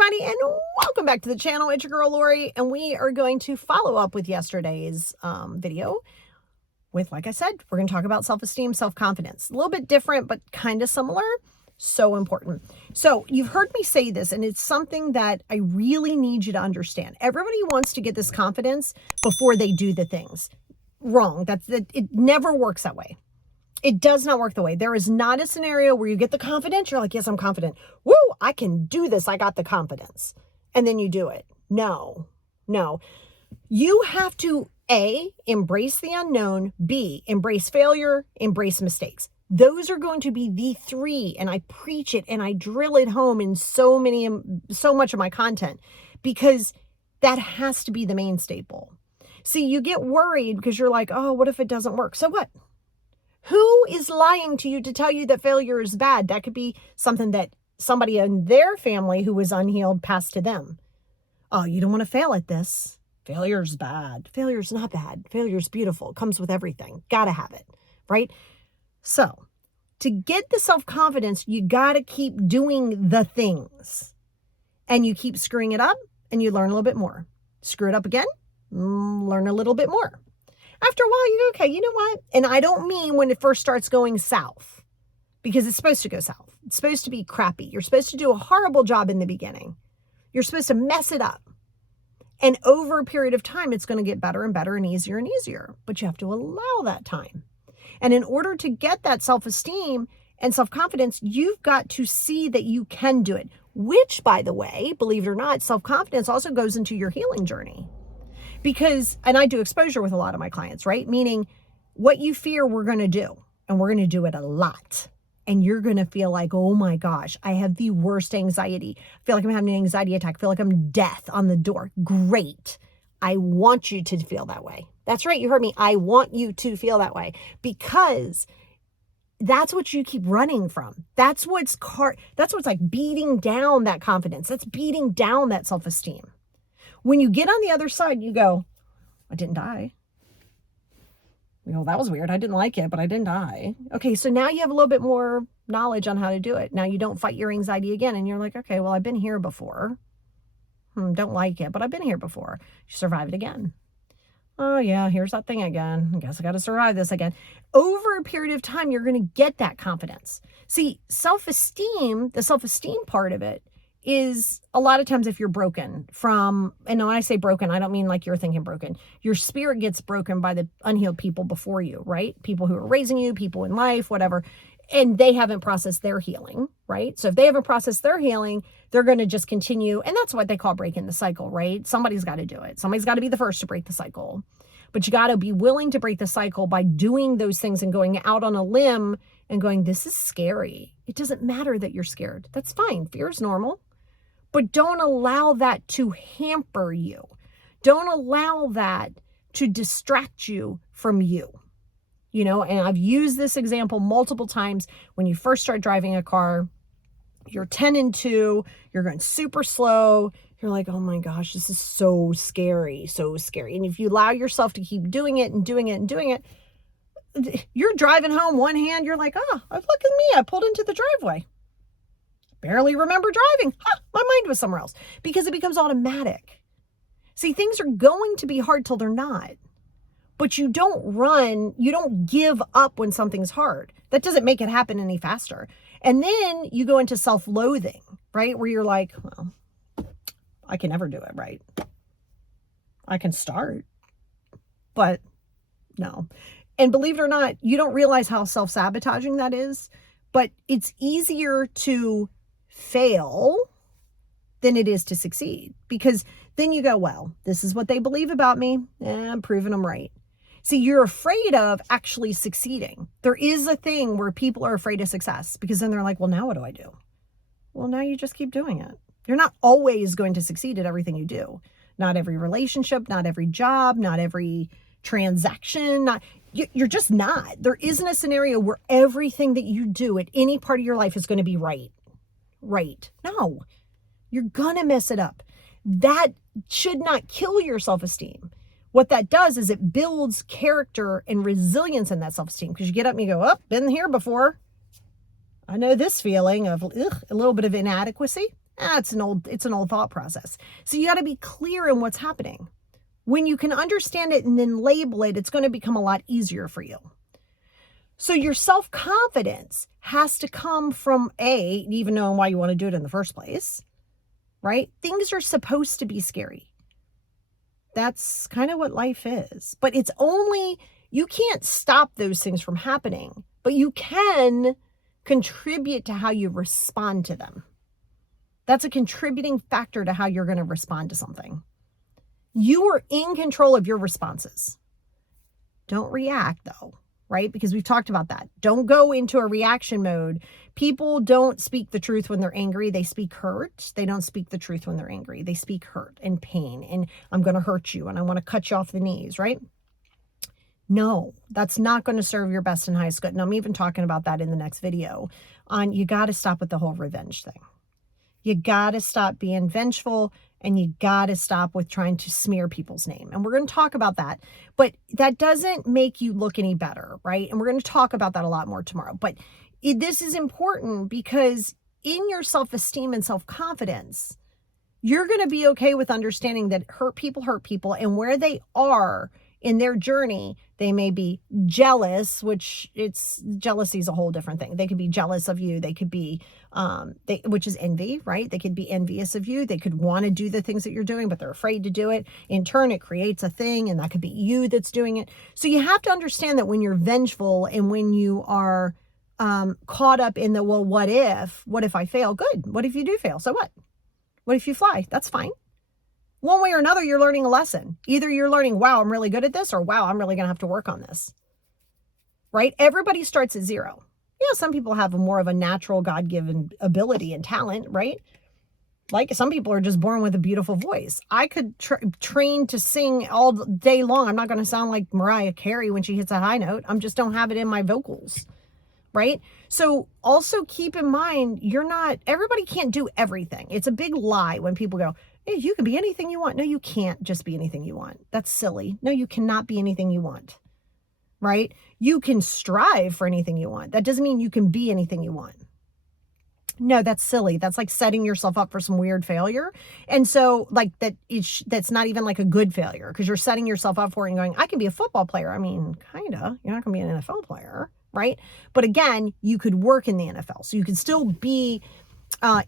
everybody, and welcome back to the channel. It's your girl Lori, and we are going to follow up with yesterday's video with, like I said, we're going to talk about self-esteem, self-confidence. A little bit different, but kind of similar. So important. So you've heard me say this, and it's something that I really need you to understand. Everybody wants to get this confidence before they do the things. Wrong. It never works that way. It does not work the way. There is not a scenario where you get the confidence. You're like, yes, I'm confident. Woo, I can do this. I got the confidence. And then you do it. No. You have to, A, embrace the unknown. B, embrace failure, embrace mistakes. Those are going to be the three. And I preach it and I drill it home in so much of my content, because that has to be the main staple. See, you get worried because you're like, oh, what if it doesn't work? So what? Who is lying to you to tell you that failure is bad? That could be something that somebody in their family who was unhealed passed to them. Oh, you don't want to fail at this. Failure's bad. Failure's not bad. Failure's beautiful. It comes with everything. Gotta have it, right? So to get the self-confidence, you gotta keep doing the things. And you keep screwing it up and you learn a little bit more. Screw it up again, learn a little bit more. After a while, you go, okay, you know what? And I don't mean when it first starts going south, because it's supposed to go south. It's supposed to be crappy. You're supposed to do a horrible job in the beginning. You're supposed to mess it up. And over a period of time, it's going to get better and better and easier. But you have to allow that time. And in order to get that self-esteem and self-confidence, you've got to see that you can do it. Which, by the way, believe it or not, self-confidence also goes into your healing journey. Because, and I do exposure with a lot of my clients, right? Meaning what you fear, we're going to do, and we're going to do it a lot. And you're going to feel like, oh my gosh, I have the worst anxiety. I feel like I'm having an anxiety attack. I feel like I'm death on the door. Great. I want you to feel that way. That's right. You heard me. I want you to feel that way, because that's what you keep running from. That's what's like beating down that confidence. That's beating down that self-esteem. When you get on the other side, you go, I didn't die. You know, that was weird. I didn't like it, but I didn't die. Okay, so now you have a little bit more knowledge on how to do it. Now you don't fight your anxiety again. And you're like, okay, well, I've been here before. Don't like it, but I've been here before. You survive it again. Oh, yeah, here's that thing again. I guess I got to survive this again. Over a period of time, you're going to get that confidence. See, self-esteem, the self-esteem part of it, is a lot of times if you're broken from, and when I say broken, I don't mean like you're thinking broken. Your spirit gets broken by the unhealed people before you, right? People who are raising you, people in life, whatever, and they haven't processed their healing, right? So if they haven't processed their healing, they're going to just continue. And that's what they call breaking the cycle, right? Somebody's got to do it. Somebody's got to be the first to break the cycle. But you got to be willing to break the cycle by doing those things and going out on a limb and going, this is scary. It doesn't matter that you're scared. That's fine. Fear is normal. But don't allow that to hamper you. Don't allow that to distract you from you. You know, and I've used this example multiple times. When you first start driving a car, you're 10 and 2, you're going super slow. You're like, oh my gosh, this is so scary, so scary. And if you allow yourself to keep doing it and doing it and doing it, you're driving home one hand, you're like, oh, look at me, I pulled into the driveway. Barely remember driving. My mind was somewhere else, because it becomes automatic. See, things are going to be hard till they're not, but you don't give up when something's hard. That doesn't make it happen any faster. And then you go into self-loathing, right? Where you're like, well, I can never do it right. I can start, but no. And believe it or not, you don't realize how self-sabotaging that is, but it's easier to fail than it is to succeed, because then you go, well, this is what they believe about me, and I'm proving them right. See, you're afraid of actually succeeding. There is a thing where people are afraid of success, because then they're like, well, now what do I do? Well, now you just keep doing it. You're not always going to succeed at everything you do. Not every relationship, not every job, not every transaction, you're just not. There isn't a scenario where everything that you do at any part of your life is going to be right. No, you're going to mess it up. That should not kill your self-esteem. What that does is it builds character and resilience in that self-esteem, because you get up and you go, oh, been here before. I know this feeling of a little bit of inadequacy. It's an old thought process. So you got to be clear in what's happening. When you can understand it and then label it, it's going to become a lot easier for you. So your self-confidence has to come from even knowing why you want to do it in the first place, right? Things are supposed to be scary. That's kind of what life is. But it's only, you can't stop those things from happening, but you can contribute to how you respond to them. That's a contributing factor to how you're going to respond to something. You are in control of your responses. Don't react though, right? Because we've talked about that. Don't go into a reaction mode. People don't speak the truth when they're angry. They speak hurt. They don't speak the truth when they're angry. They speak hurt and pain and I'm going to hurt you and I want to cut you off the knees, right? No, that's not going to serve your best and highest good. And I'm even talking about that in the next video on you got to stop with the whole revenge thing. You got to stop being vengeful and you got to stop with trying to smear people's name. And we're going to talk about that, but that doesn't make you look any better, right? And we're going to talk about that a lot more tomorrow. But this is important because in your self-esteem and self-confidence, you're going to be okay with understanding that hurt people, and where they are in their journey, they may be jealous, jealousy is a whole different thing. They could be jealous of you. They could be, which is envy, right? They could be envious of you. They could want to do the things that you're doing, but they're afraid to do it. In turn, it creates a thing, and that could be you that's doing it. So you have to understand that when you're vengeful and when you are caught up in the, well, what if I fail? Good. What if you do fail? So what? What if you fly? That's fine. One way or another, you're learning a lesson. Either you're learning, wow, I'm really good at this, or wow, I'm really going to have to work on this, right? Everybody starts at zero. Some people have more of a natural God-given ability and talent, right? Like some people are just born with a beautiful voice. I could train to sing all day long. I'm not going to sound like Mariah Carey when she hits a high note. I just don't have it in my vocals, right? So also keep in mind, everybody can't do everything. It's a big lie when people go, hey, you can be anything you want. No, you can't just be anything you want. That's silly. No, you cannot be anything you want, right? You can strive for anything you want. That doesn't mean you can be anything you want. No, that's silly. That's like setting yourself up for some weird failure. And so like that's not even like a good failure because you're setting yourself up for it and going, I can be a football player. I mean, kind of. You're not going to be an NFL player, right? But again, you could work in the NFL. So you could still be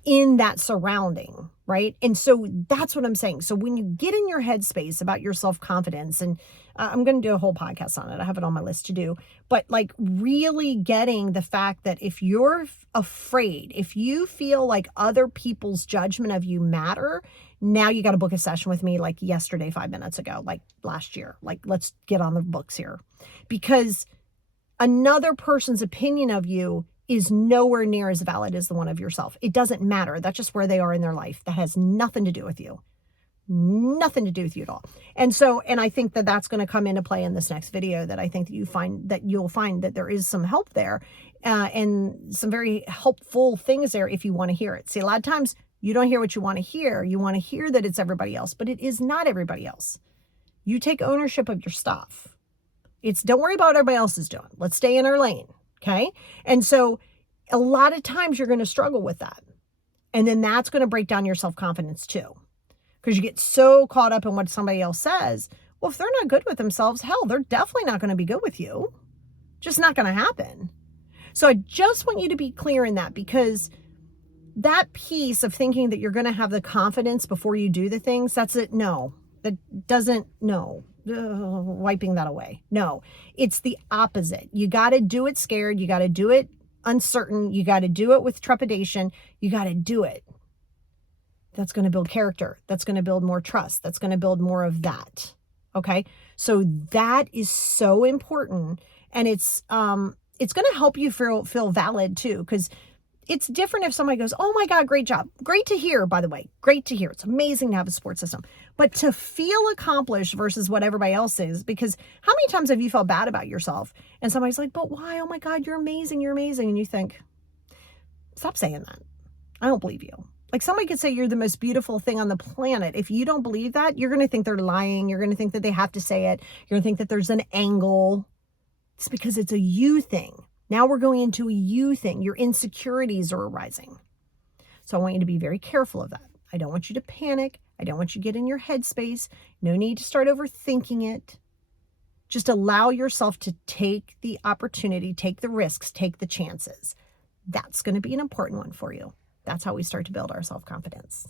in that surrounding, right? And so that's what I'm saying. So when you get in your headspace about your self-confidence, and I'm going to do a whole podcast on it. I have it on my list to do, but like really getting the fact that if you're afraid, if you feel like other people's judgment of you matter, now you got to book a session with me like yesterday, 5 minutes ago, like last year, like let's get on the books here, because another person's opinion of you is nowhere near as valid as the one of yourself. It doesn't matter. That's just where they are in their life. That has nothing to do with you. Nothing to do with you at all. And I think that that's going to come into play in this next video, that I think that you'll find that there is some help there and some very helpful things there if you want to hear it. See, a lot of times you don't hear what you want to hear. You want to hear that it's everybody else, but it is not everybody else. You take ownership of your stuff. Don't worry about what everybody else is doing. Let's stay in our lane. Okay. And so a lot of times you're going to struggle with that. And then that's going to break down your self-confidence too. Because you get so caught up in what somebody else says. Well, if they're not good with themselves, hell, they're definitely not going to be good with you. Just not going to happen. So I just want you to be clear in that, because that piece of thinking that you're going to have the confidence before you do the things, that's it. No, that doesn't, no. Wiping that away. No, it's the opposite. You got to do it scared. You got to do it uncertain. You got to do it with trepidation. You got to do it. That's going to build character. That's going to build more trust. That's going to build more of that. Okay. So that is so important. And it's going to help you feel valid too. Because it's different if somebody goes, oh my God, great job. Great to hear, by the way. Great to hear. It's amazing to have a support system. But to feel accomplished versus what everybody else is, because how many times have you felt bad about yourself? And somebody's like, but why? Oh my God, you're amazing. You're amazing. And you think, stop saying that. I don't believe you. Like somebody could say you're the most beautiful thing on the planet. If you don't believe that, you're going to think they're lying. You're going to think that they have to say it. You're going to think that there's an angle. It's because it's a you thing. Now we're going into a you thing. Your insecurities are arising. So I want you to be very careful of that. I don't want you to panic. I don't want you to get in your headspace. No need to start overthinking it. Just allow yourself to take the opportunity, take the risks, take the chances. That's going to be an important one for you. That's how we start to build our self-confidence.